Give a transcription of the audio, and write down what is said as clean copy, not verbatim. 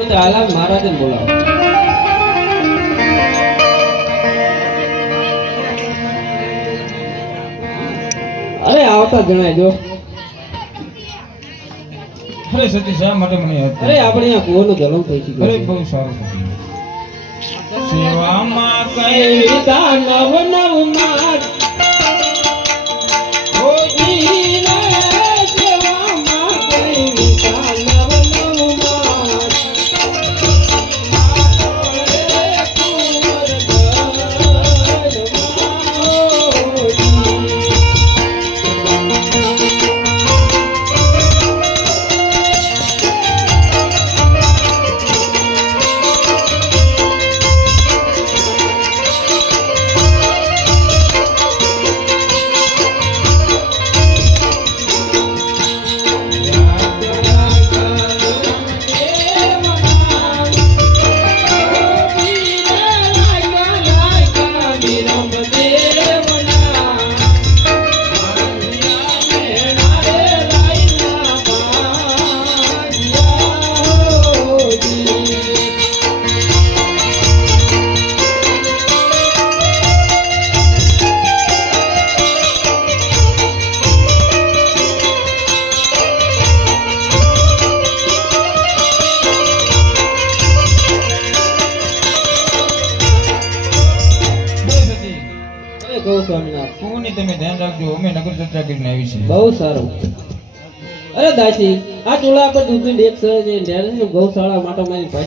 આલા મહારાજને બોલાવો. અરે આવતા જણાય જો. અરે સતી શા માટે મને યાદ અરે આપણે આ કુવાનો જલમ થઈ ગયો. અરે બહુ સારું સેવામાં કઈ વિધા નવ નવ માર તમે ધ્યાન રાખજો. અમે નગર ચર્ચા કરીને આવી છે. બહુ સારું. અરે દાસી આ ચૂલા પર દૂધની ડેક છે જે ગૌશાળા માટે મારી